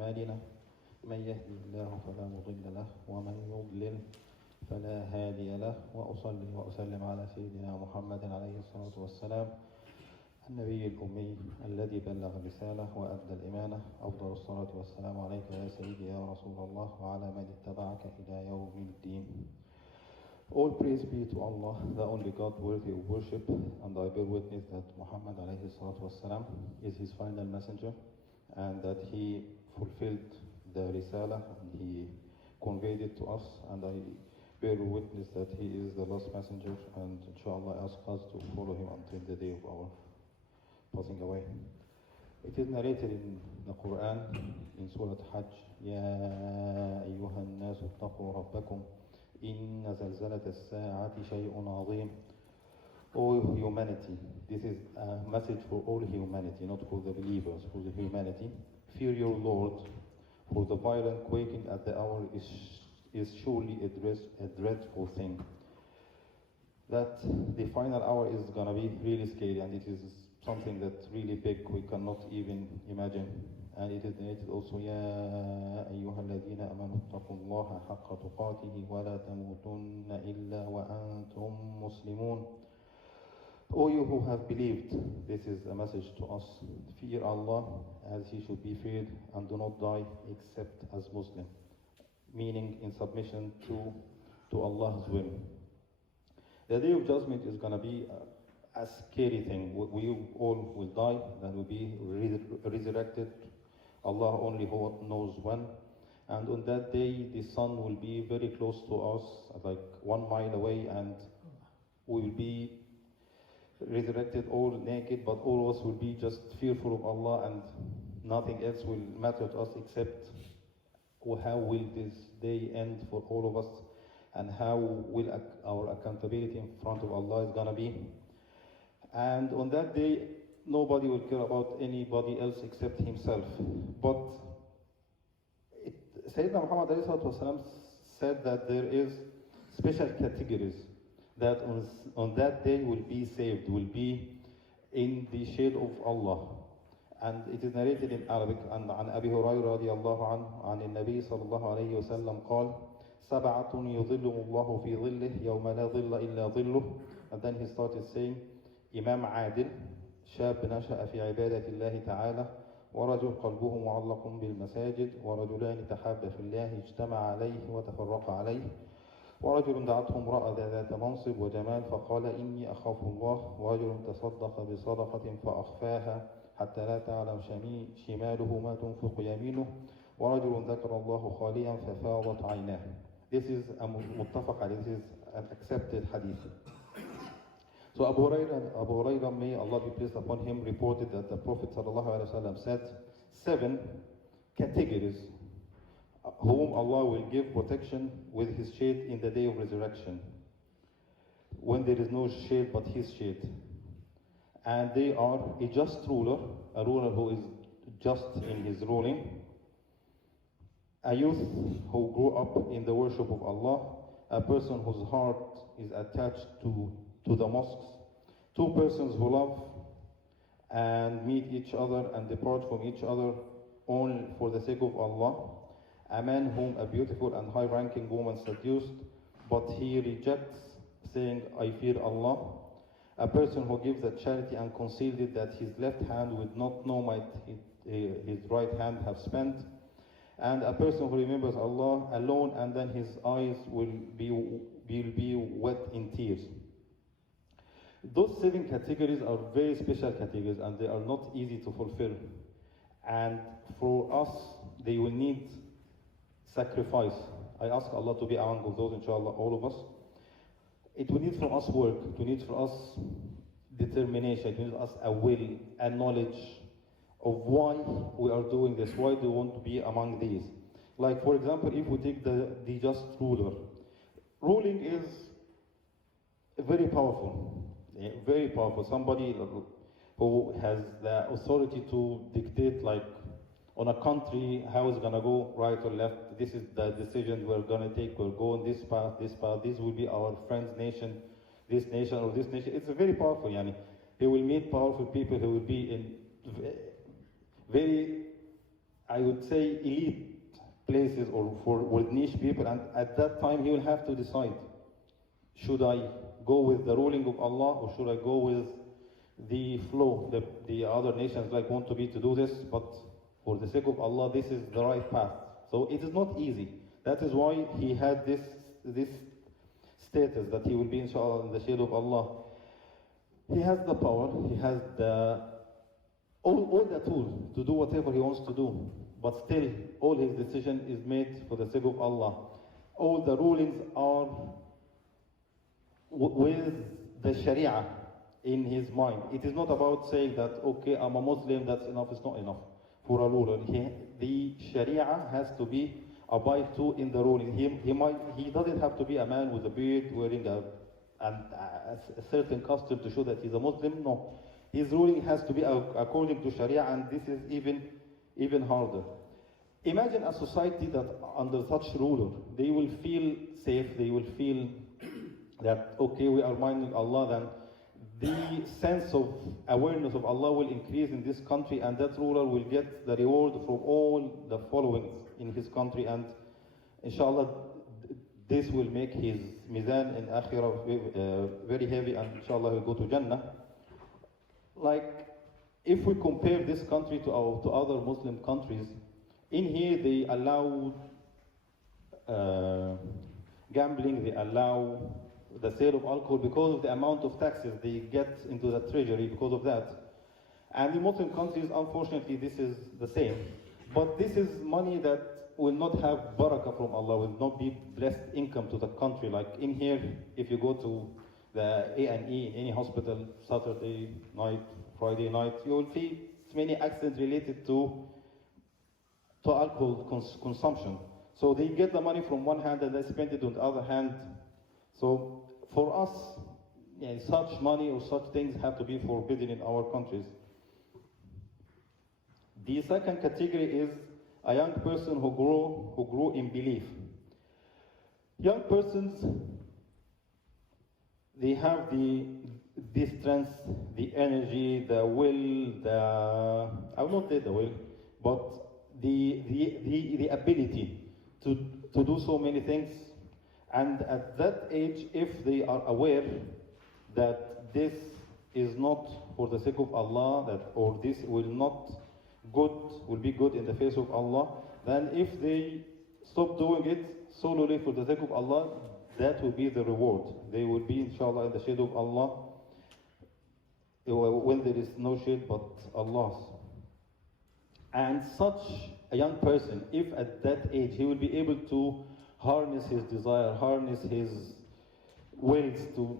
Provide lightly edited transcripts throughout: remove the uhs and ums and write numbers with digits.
أعمالنا من يهدي الله فلا مضل له ومن يضلل فلا هادي له وأصلي وأسلم على سيدنا محمد عليه الصلاة والسلام النبي الأمي الذي بلغ الرسالة وأدى الإمانة أفضل الصلاة والسلام عليك يا سيدي يا رسول الله وعلى من اتبعك إلى يوم الدين. All praise be to Allah, the only God worthy of worship, and I bear witness that Muhammad alayhi salatu wassalam is his final messenger, and that he fulfilled the risala and he conveyed it to us, and I bear witness that he is the last messenger, and inshallah I ask us to follow him until the day of our passing away. It is narrated in the Quran in Surah Hajj, Ya ayyuhan nasu ittaqu rabbakum inna zalzalat as-sa'ati shay'un 'azim. O humanity, this is a message for all humanity, not for the believers, for the humanity. Fear your Lord, for the violent quaking at the hour is surely a dreadful thing. That the final hour is going to be really scary, and it is something that's really big, we cannot even imagine. And it is narrated also, Ya ayyuha alladhina amanu ittaqullaha haqqa tuqatihi wa la tamutunna illa wa antum muslimun. O you who have believed, this is a message to us. Fear Allah as he should be feared, and do not die except as Muslim. Meaning in submission to Allah's will. The day of judgment is going to be a scary thing. We all will die, then will be resurrected. Allah only knows when. And on that day, the sun will be very close to us, like 1 mile away, and we will be resurrected all naked, but all of us will be just fearful of Allah, and nothing else will matter to us except how will this day end for all of us, and how will our accountability in front of Allah is going to be. And on that day, nobody will care about anybody else except himself. But Sayyidina Muhammad ﷺ said that there is special categories that on that day will be saved, will be in the shade of Allah. And it is narrated in Arabic, and عن أبي هريرة رضي الله عنه عن النبي صلى الله عليه وسلم قال سبعة يظلهم الله في ظله يوم لا ظل إلا ظله. And then he started saying, إمام عادل شاب نشأ في عبادة الله تعالى ورجل قلبه معلق بالمساجد ورجلان تحابا في الله اجتمع عليه وتفرق عليه ورجل دعته امرأة ذات منصب وجمال فقال إني أخاف الله ورجل تصدق بصدقة فأخفاها حتى لا تعلم شماله ما تنفق يمينه ورجل ذكر الله خاليا ففاضت عيناه. This is a muttafaq alayh, this is an accepted hadith. So Abu Hurairah, may Allah be pleased upon him, reported that the Prophet ﷺ said 7 categories whom Allah will give protection with his shade in the day of resurrection, when there is no shade but his shade. And they are a just ruler, a ruler who is just in his ruling, a youth who grew up in the worship of Allah, a person whose heart is attached to the mosques, 2 persons who love and meet each other and depart from each other only for the sake of Allah, a man whom a beautiful and high-ranking woman seduced, but he rejects, saying, I fear Allah, a person who gives a charity and concealed it that his left hand would not know might his right hand have spent, and a person who remembers Allah alone and then his eyes will be wet in tears. Those 7 categories are very special categories, and they are not easy to fulfill. And for us, they will need sacrifice. I ask Allah to be among those, inshallah, all of us. It will need from us work, it will need from us determination, it will need us a will, a knowledge of why we are doing this, why do we want to be among these. Like, for example, if we take the just ruler. Ruling is very powerful. Very powerful. Somebody who has the authority to dictate, like, on a country, how it's going to go, right or left. This is the decision we're going to take. We'll go on this path, this path. This will be our friend's nation, this nation or this nation. It's very powerful. Yani. He will meet powerful people who will be in very I would say, elite places or with niche people, and at that time he will have to decide, should I go with the ruling of Allah or should I go with the flow? The other nations like want to do this, but for the sake of Allah, this is the right path. So it is not easy. That is why he had this status that he will be, inshallah, in the shade of Allah. He has the power, he has all the tools to do whatever he wants to do, but still all his decision is made for the sake of Allah. All the rulings are with the Sharia in his mind. It is not about saying that, okay, I'm a Muslim, that's enough. It's not enough for a ruler. The Sharia has to be abide to in the ruling. He doesn't have to be a man with a beard wearing a certain costume to show that he's a Muslim. No, his ruling has to be according to Sharia, and this is even harder. Imagine a society that under such ruler, they will feel safe, they will feel that, okay, we are minding Allah, then the sense of awareness of Allah will increase in this country, and that ruler will get the reward from all the followings in his country, and inshallah this will make his mizan in akhirah very heavy, and inshallah he'll go to Jannah. Like, if we compare this country to other Muslim countries, in here they allow gambling, they allow the sale of alcohol because of the amount of taxes they get into the treasury because of that. And in Muslim countries, unfortunately, this is the same. But this is money that will not have barakah from Allah, will not be blessed income to the country. Like in here, if you go to the A&E, any hospital, Saturday night, Friday night, you will see many accidents related to alcohol consumption. So they get the money from one hand and they spend it on the other hand. So for us, such money or such things have to be forbidden in our countries. The second category is a young person who grew in belief. Young persons, they have the strength, the energy, the will, I will not say the will, but the ability to do so many things. And at that age, if they are aware that this is not for the sake of Allah, or this will be good in the face of Allah, then if they stop doing it solely for the sake of Allah, that will be the reward. They will be, inshallah, in the shade of Allah, when there is no shade but Allah's. And such a young person, if at that age he will be able to harness his desire, harness his wills to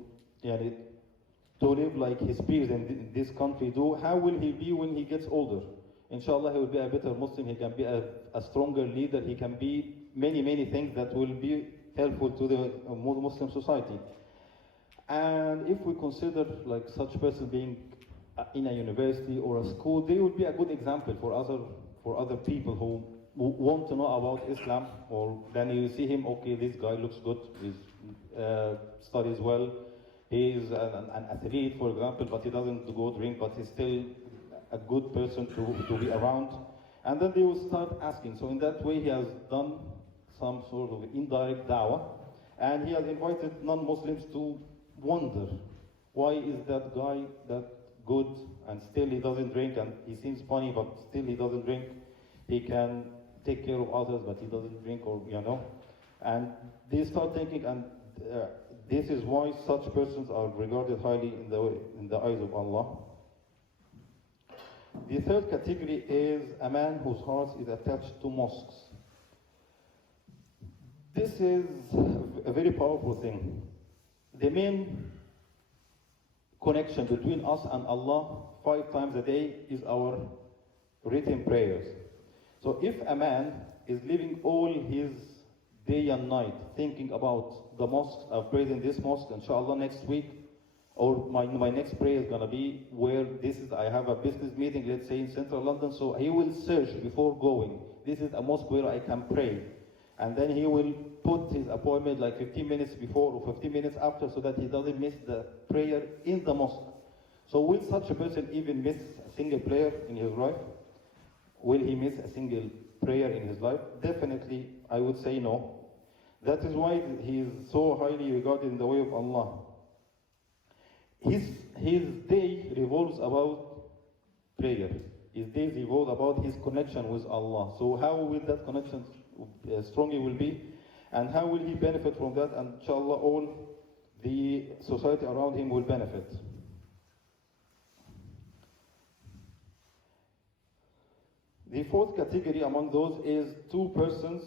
live like his peers in this country do, how will he be when he gets older? Inshallah, he will be a better Muslim, he can be a stronger leader, he can be many things that will be helpful to the Muslim society. And if we consider like such person being in a university or a school, they would be a good example for other people who want to know about Islam, or then you see him, okay, this guy looks good, he studies well, he is an athlete, for example, but he doesn't go drink, but he's still a good person to be around. And then they will start asking. So in that way, he has done some sort of indirect da'wah, and he has invited non-Muslims to wonder, why is that guy that good and still he doesn't drink, and he seems funny but still he doesn't drink, he can take care of others but he doesn't drink, or and they start thinking, and this is why such persons are regarded highly in the eyes of Allah. The third category is a man whose heart is attached to mosques. This is a very powerful thing. The main connection between us and Allah 5 times a day is our written prayers. So if a man is living all his day and night thinking about the mosques, I've prayed in this mosque, inshallah next week, or my next prayer is going to be where I have a business meeting, let's say in central London, so he will search before going, this is a mosque where I can pray. And then he will put his appointment like 15 minutes before or 15 minutes after, so that he doesn't miss the prayer in the mosque. So will such a person even miss a single prayer in his life? Will he miss a single prayer in his life? Definitely, I would say no. That is why he is so highly regarded in the way of Allah. His day revolves about prayer. His days revolve about his connection with Allah. So how will that connection strongly will be? And how will he benefit from that? And inshallah, all the society around him will benefit. The fourth category among those is two persons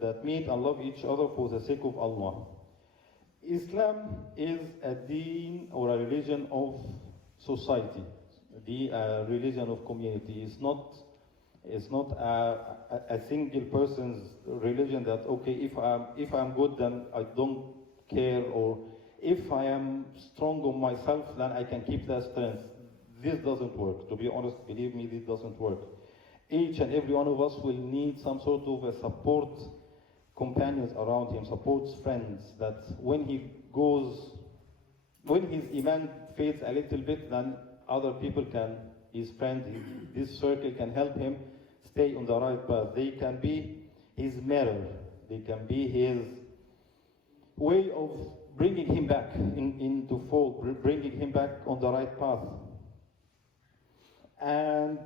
that meet and love each other for the sake of Allah. Islam is a deen or a religion of society, the religion of community. It's not a single person's religion that, okay, if I'm good, then I don't care, or if I am strong on myself, then I can keep that strength. This doesn't work. To be honest, believe me, this doesn't work. Each and every one of us will need some sort of a support companions around him, supports friends, that when his iman fades a little bit, then other people can, his friends, this circle can help him stay on the right path. They can be his mirror. They can be his way of bringing him back into fold, bringing him back on the right path. And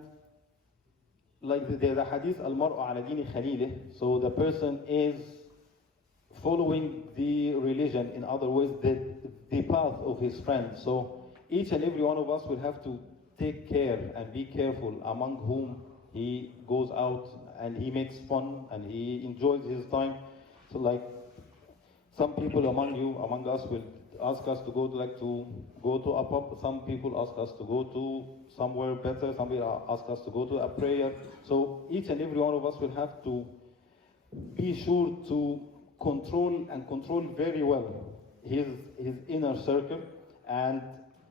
like the hadith, al-mar'u ala dini khalilih, so the person is following the religion, in other words, the path of his friend. So each and every one of us will have to take care and be careful among whom he goes out and he makes fun and he enjoys his time. So like some people among us will ask us to go to a pub. Some people ask us to go to somewhere better. Some people ask us to go to a prayer. So each and every one of us will have to be sure to control very well his inner circle, and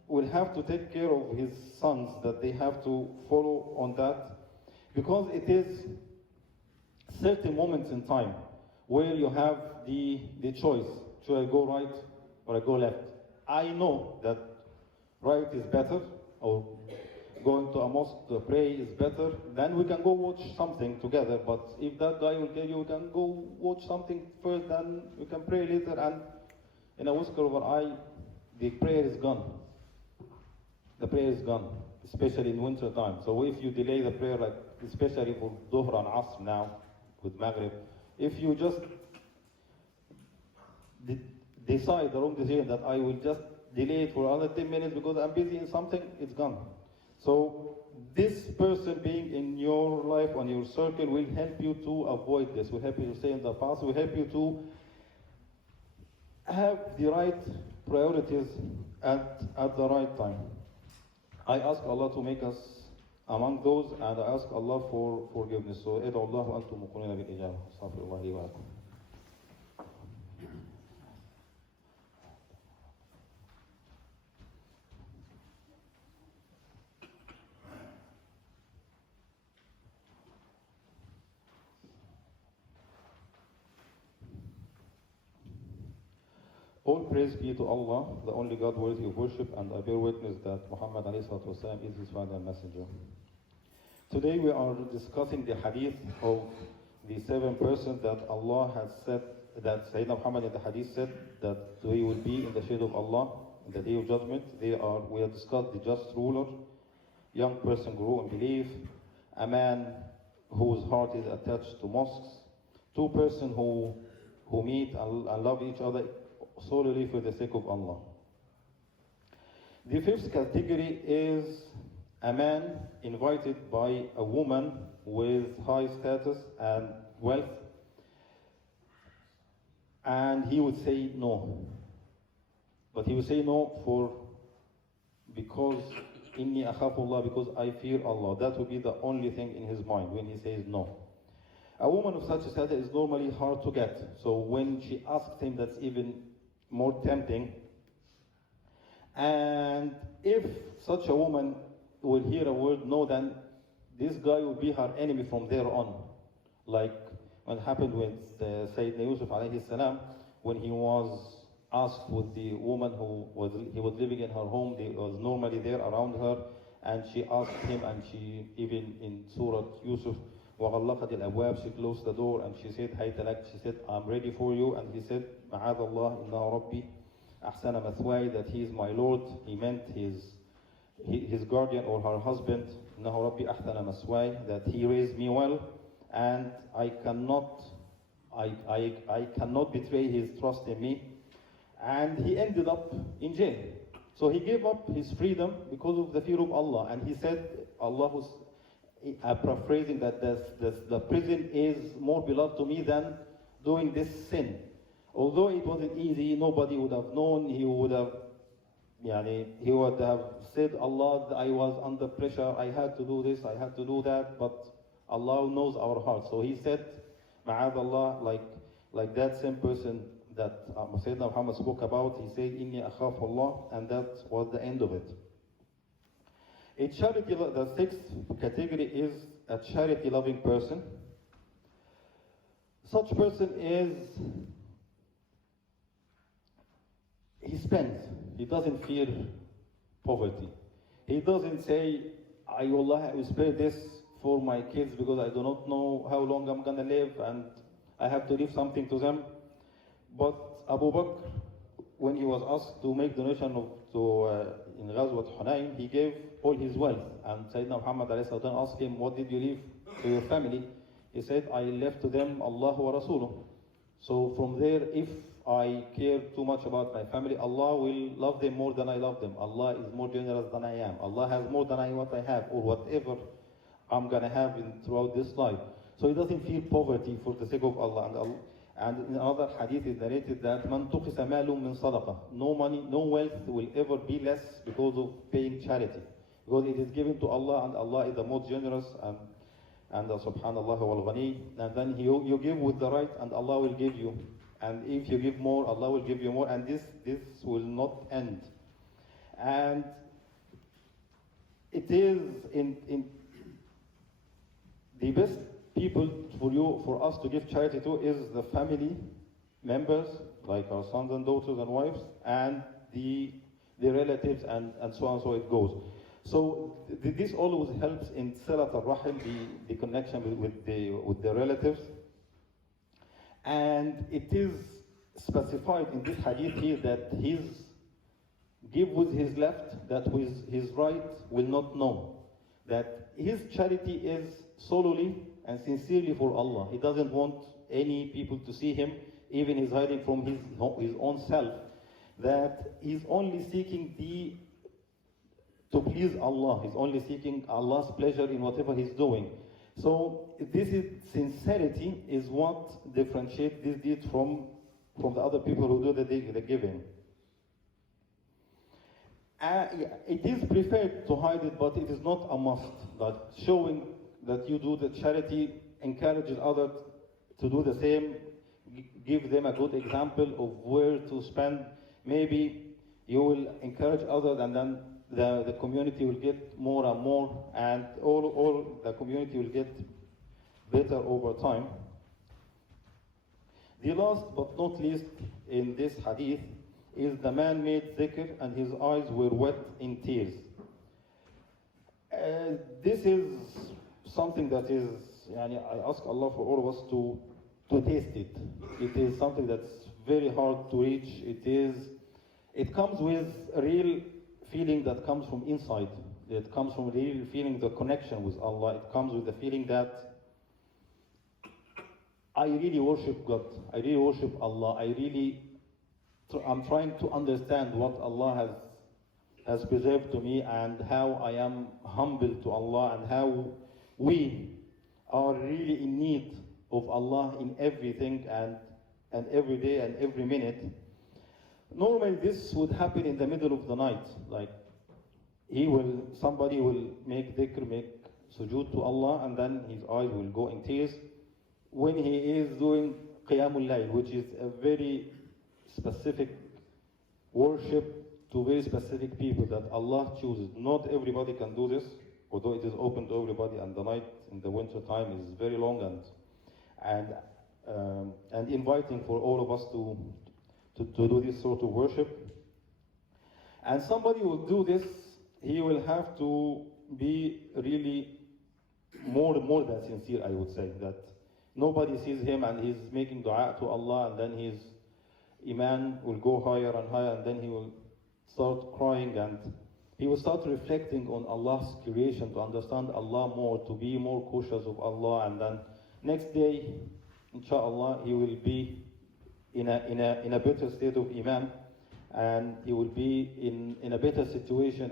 will have to take care of his sons, that they have to follow on that, because it is certain moments in time where you have the choice: should I go right or I go left? I know that right is better, or going to a mosque to pray is better. Then we can go watch something together. But if that guy will tell you we can go watch something first, then we can pray later, and in a whisker of an eye, the prayer is gone. The prayer is gone, especially in winter time. So if you delay the prayer, like especially for Dhuhr and Asr now, with Maghrib, if you just decide the wrong decision that I will just delay it for another 10 minutes because I'm busy in something, it's gone. So this person being in your life, on your circle, will help you to avoid this, will help you to stay in the path, will help you to have the right priorities at the right time. I ask Allah to make us among those, and I ask Allah for forgiveness. So, ادعوا الله وأنتم مقرون بالإجابة. استغفر الله لي ولكم. All praise be to Allah, the only God worthy of worship, and I bear witness that Muhammad ﷺ is his final messenger. Today we are discussing the hadith of the 7 persons that Allah has said, that Sayyidina Muhammad in the hadith said that they will be in the shade of Allah in the day of judgment. We have discussed the just ruler, young person grow in belief, a man whose heart is attached to mosques, 2 persons who meet and love each other solely for the sake of Allah. The 5th category is a man invited by a woman with high status and wealth, and he would say no. But he would say no because inni akhafullah, because I fear Allah. That would be the only thing in his mind when he says no. A woman of such a status is normally hard to get. So when she asks him, that's even more tempting. And if such a woman will hear a word no, then this guy will be her enemy from there on. Like what happened with Sayyidina Yusuf alayhi salam, when he was asked with the woman he was living in her home, he was normally there around her, and she asked him, and she, even in Surah Yusuf, وغلقت الأبواب. She closed the door and she said هيت لك. She said I'm ready for you. And he said معاذ الله إنه ربي أحسن مثواي, that he is my Lord. He meant his guardian or her husband. إنه ربي أحسن مثواي, that he raised me well and I cannot betray his trust in me. And he ended up in jail. So he gave up his freedom because of the fear of Allah. And he said, Allah was paraphrasing, that the prison is more beloved to me than doing this sin. Although it wasn't easy, nobody would have known. He would have said, Allah, I was under pressure, I had to do this, I had to do that, but Allah knows our hearts. So he said, Ma'ad Allah, like that same person that Sayyidina Muhammad spoke about, he said, Inni akhaf Allah, and that was the end of it. A charity, the sixth category is a charity-loving person. Such person he spends. He doesn't fear poverty. He doesn't say, I will spare this for my kids because I do not know how long I'm going to live and I have to leave something to them. But Abu Bakr, when he was asked to make donation in Ghazwat Hunayn, he gave all his wealth. And Sayyidina Muhammad asked him, what did you leave to your family? He said, I left to them Allah wa Rasuluh. So from there, if I care too much about my family, Allah will love them more than I love them. Allah is more generous than I am. Allah has more than what I have, or whatever I'm going to have throughout this life. So he doesn't feel poverty for the sake of Allah. And in another hadith is narrated that man tuqisa malum min sadaqah. No money, no wealth will ever be less because of paying charity. Because it is given to Allah, and Allah is the most generous, and subhanallah wal ghani. And then you give with the right, and Allah will give you. And if you give more, Allah will give you more, and this will not end. And it is in the best people for us to give charity to is the family members, like our sons and daughters and wives, and the relatives, and so on, so it goes. So this always helps in Salat al-Rahim, the connection with the relatives. And it is specified in this hadith here that give with his left, that with his right will not know. That his charity is solely and sincerely for Allah. He doesn't want any people to see him, even he's hiding from his own self. That he's only seeking to please Allah. He's only seeking Allah's pleasure in whatever he's doing. So this sincerity is what differentiates this deed from the other people who do the giving. It is preferred to hide it, but it is not a must. That showing that you do the charity encourages others to do the same, give them a good example of where to spend. Maybe you will encourage others, and then the community will get more and more, and all the community will get better over time. The last but not least in this hadith is the man made dhikr and his eyes were wet in tears. This is something that is, I ask Allah for all of us to taste it. It is something that's very hard to reach. It comes with a real feeling that comes from inside. It comes from real feeling the connection with Allah. It comes with the feeling that I really worship God. I really worship Allah. I'm trying to understand what Allah has preserved to me, and how I am humble to Allah, and how we are really in need of Allah in everything and every day and every minute. Normally this would happen in the middle of the night. Like somebody will make dhikr, make sujood to Allah, and then his eyes will go in tears. When he is doing Qiyamul Layl, which is a very specific worship to very specific people that Allah chooses. Not everybody can do this, although it is open to everybody, and the night in the winter time is very long and inviting for all of us to do this sort of worship. And somebody will do this, he will have to be really more than sincere, I would say. That nobody sees him and he's making dua to Allah, and then his iman will go higher and higher, and then he will start crying, and he will start reflecting on Allah's creation, to understand Allah more, to be more cautious of Allah, and then next day, inshallah, he will be in a better state of iman, and he will be in a better situation,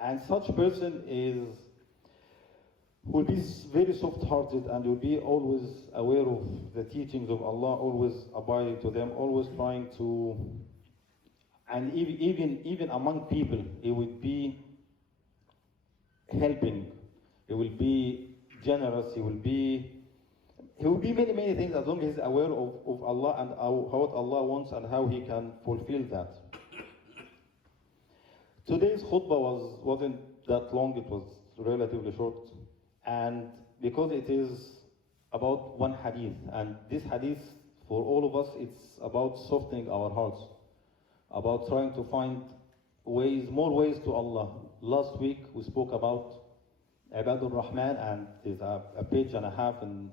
and such person will be very soft-hearted, and will be always aware of the teachings of Allah, always abiding to them, always trying to, and even among people, he will be helping, he will be generous, he will be many things, as long as he's aware of Allah and what Allah wants and how he can fulfill that. Today's khutbah wasn't that long, it was relatively short, and because it is about one hadith, and this hadith for all of us, it's about softening our hearts, about trying to find more ways to Allah. Last week we spoke about Ibadur Rahman, and there's a page and a half in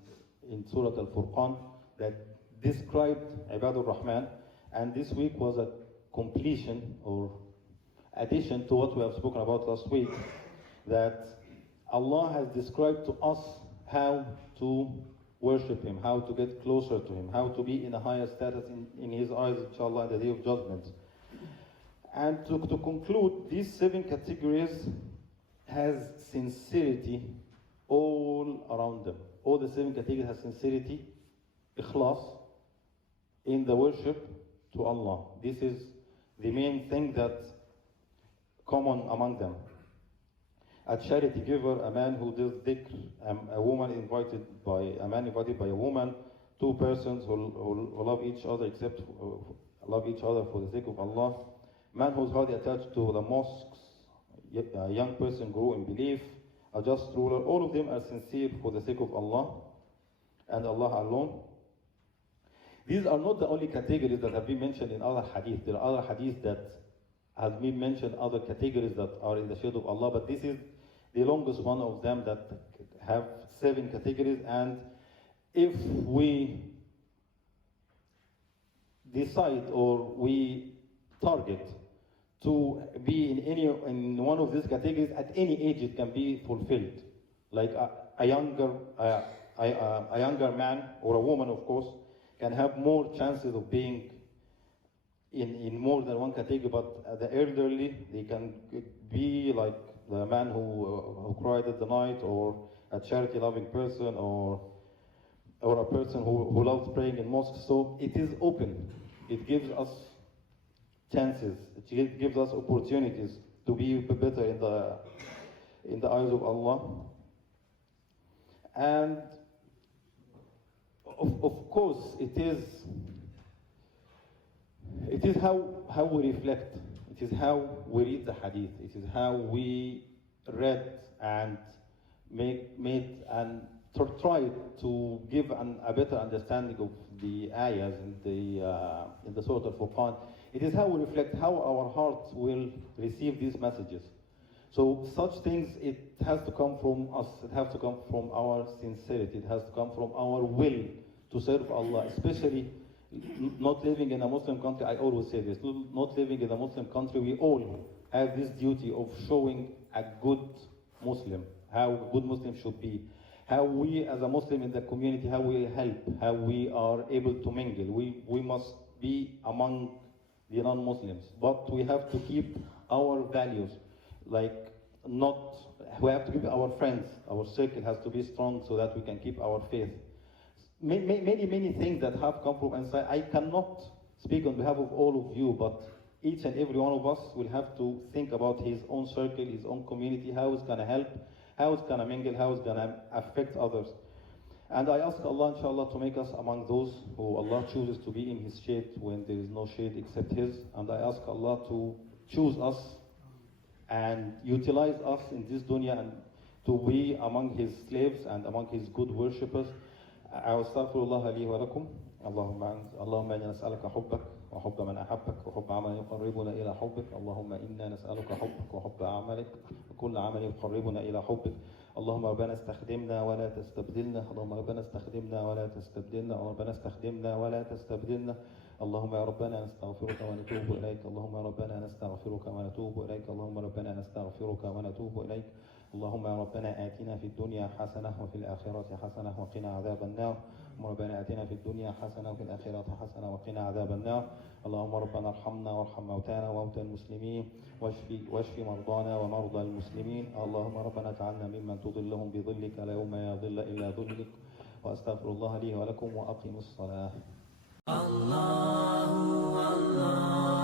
Surah Al-Furqan that described Ibadur Rahman, and this week was a completion or addition to what we have spoken about last week, that Allah has described to us how to worship Him, how to get closer to Him, how to be in a higher status in His eyes, inshallah, in the Day of Judgment. And to conclude, these 7 categories has sincerity all around them. All the 7 categories have sincerity, ikhlas, in the worship to Allah. This is the main thing that's common among them. A charity giver, a man who does dhikr, a woman invited by a woman, 2 persons who love each other love each other for the sake of Allah, man who's hardly attached to the mosques, a young person grew in belief, a just ruler. All of them are sincere for the sake of Allah and Allah alone. These are not the only categories that have been mentioned in other hadith. There are other hadith that have been mentioned, other categories that are in the shade of Allah, but this is the longest one of them that have 7 categories. And if we decide or we target to be in one of these categories, at any age it can be fulfilled. Like a younger man or a woman, of course, can have more chances of being in more than one category, but the elderly, they can be like the man who cried at the night, or a charity-loving person, or a person who loves praying in mosques. So it is open. It gives us chances. It gives us opportunities to be better in the eyes of Allah. And of course, it is how we reflect. It is how we read the hadith. It is how we read and made and try to give a better understanding of the ayahs in the Surah Al-Furqan. It is how we reflect, how our heart will receive these messages. So such things, it has to come from us. It has to come from our sincerity. It has to come from our will to serve Allah, especially not living in a Muslim country. I always say this, not living in a Muslim country, we all have this duty of showing a good Muslim, how a good Muslim should be, how we as a Muslim in the community, how we help, how we are able to mingle. We must be among the non-Muslims, but we have to keep our values, we have to keep our friends, our circle has to be strong so that we can keep our faith. Many things that have come from inside. I cannot speak on behalf of all of you, but each and every one of us will have to think about his own circle, his own community, how it's going to help, how it's going to mingle, how it's going to affect others. And I ask Allah, inshallah, to make us among those who Allah chooses to be in His shade when there is no shade except His. And I ask Allah to choose us and utilize us in this dunya and to be among His slaves and among His good worshippers. أستغفر الله لي ولكم. اللهم إنا نسألك حبك وحب من أحبك وحب عمل يقربنا إلى حبك. اللهم إنا نسألك حبك وحب عملك وكل عمل يقربنا إلى حبك. اللهم ربنا استخدمنا ولا تستبدلنا، اللهم ربنا استخدمنا ولا تستبدلنا، اللهم ربنا استخدمنا ولا تستبدلنا. اللهم يا ربنا نستغفرك ونتوب إليك، اللهم يا ربنا نستغفرك ونتوب إليك، اللهم ربنا نستغفرك ونتوب إليك. اللهم يا ربنا آتنا في الدنيا حسنة وفي الآخرة حسنة وقنا عذاب النار. اللهم ربنا آتنا في الدنيا حسنة وفي الآخرة حسنة وقنا عذاب النار. اللهم ربنا ارحمنا وارحم موتانا وموتى المسلمين، واشف مرضانا ومرضى المسلمين. اللهم ربنا اجعلنا ممن تظلهم بظلك لا يوم يظل إلا ظلك. وأستغفر الله لي ولكم وأقم الصلاة. الله الله